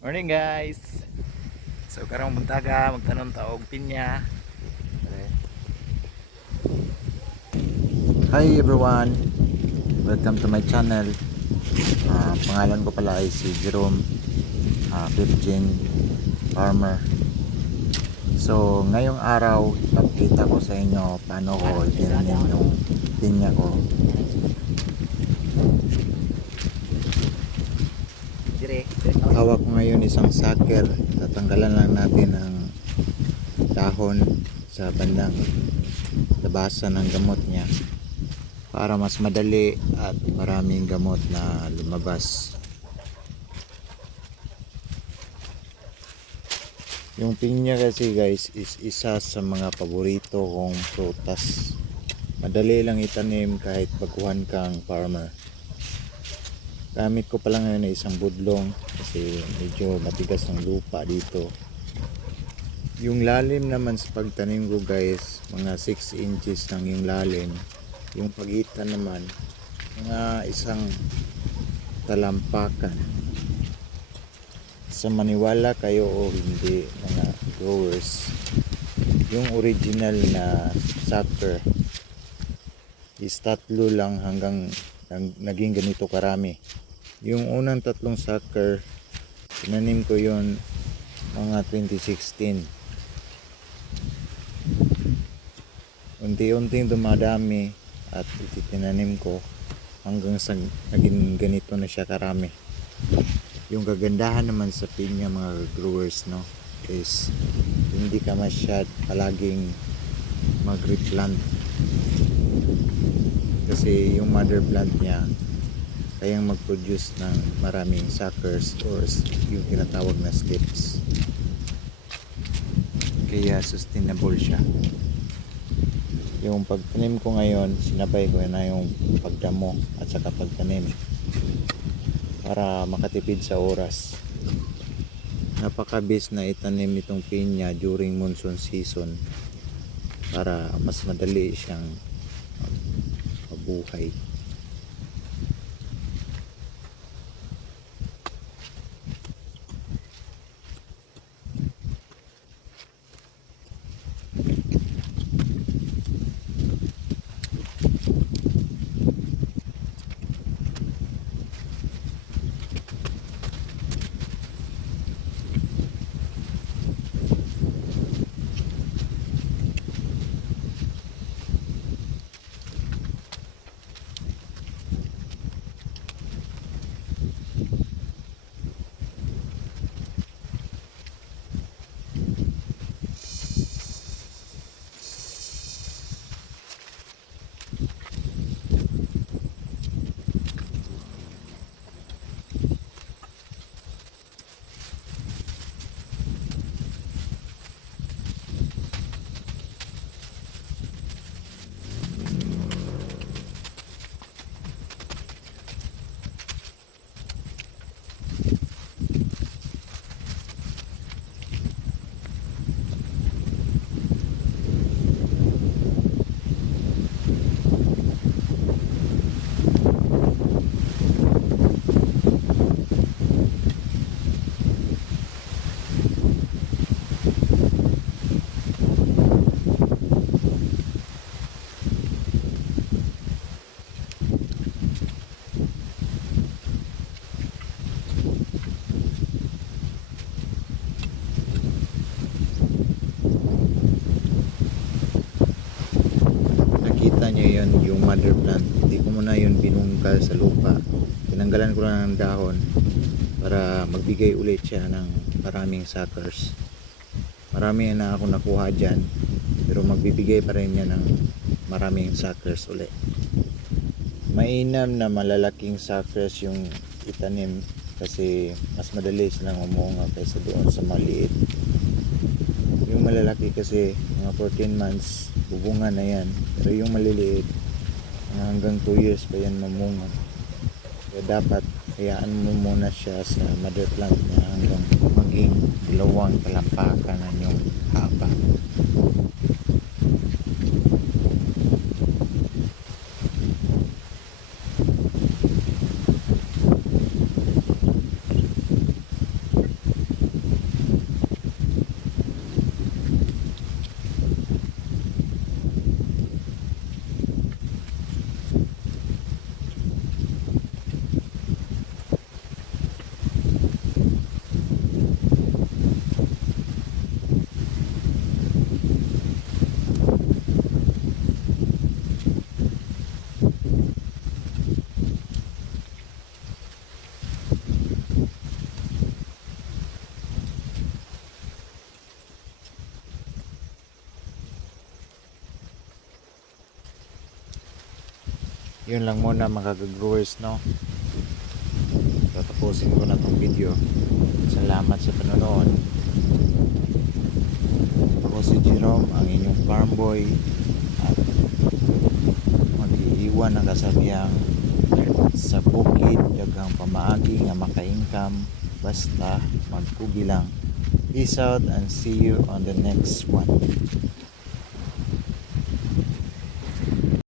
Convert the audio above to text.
Morning guys. So karong buntaga magtanom ta og pinya. Hi everyone. Welcome to my channel. Pangalan ko pala ay si Jerome, Virgin Farmer. So ngayong araw ipapakita ko sa inyo paano ko itinanim yung pinya ko. Hawak ko ngayon isang sucker. Tatanggalan lang natin ang dahon sa bandang labasan ng gamot niya para mas madali at maraming gamot na lumabas. Yung pinya kasi guys is isa sa mga paborito kong prutas. Madali lang itanim kahit baguhan kang farmer. Gamit ko pala ngayon na isang budlong kasi medyo matigas ng lupa dito. Yung lalim naman sa pagtanim ko guys, mga 6 inches lang yung lalim. Yung pagitan naman, mga isang talampakan. Sa maniwala kayo o hindi mga growers, yung original na sucker is 3 lang hanggang naging ganito karami. Yung unang 3 sucker tinanim ko yon mga 2016. Unti-unting dumadami at itinanim ko hanggang sa naging ganito na siya karami. Yung kagandahan naman sa pinya mga growers no is hindi ka masyad palaging mag-replant kasi yung mother plant niya kayang mag-produce ng maraming suckers or yung tinatawag na slips, kaya sustainable siya. Yung pagtanim ko ngayon, sinabay ko na yung pagdamo at saka pagtanim para makatipid sa oras. Napakabis na itanim itong pinya during monsoon season para mas madali siyang mabuhay. Nakita nyo yun, yung mother plant. Hindi ko muna yun binungkal sa lupa. Tinanggalan ko lang ng dahon para magbigay ulit siya ng maraming suckers. Marami na ako nakuha dyan, pero magbibigay pa rin niya ng maraming suckers ulit. Mainam na malalaking suckers yung itanim kasi mas madali silang umunga kaysa doon sa maliit. Yung malalaki kasi mga 14 months bubunga na yan, pero yung maliliit hanggang 2 years pa yan mamunga. Kaya dapat hayaan mo muna siya sa mother plant niya hanggang maging 2 talampakan na yung haba. yun lang muna mga growers, no. Tatapusin ko na tong video. Salamat sa panonood. Ako si Jerome, ang inyong farm boy, at mag-iiwan ng kasabihang sa bukid daghang pamaagi nga maka-income basta magpugi lang. Peace out and see you on the next one.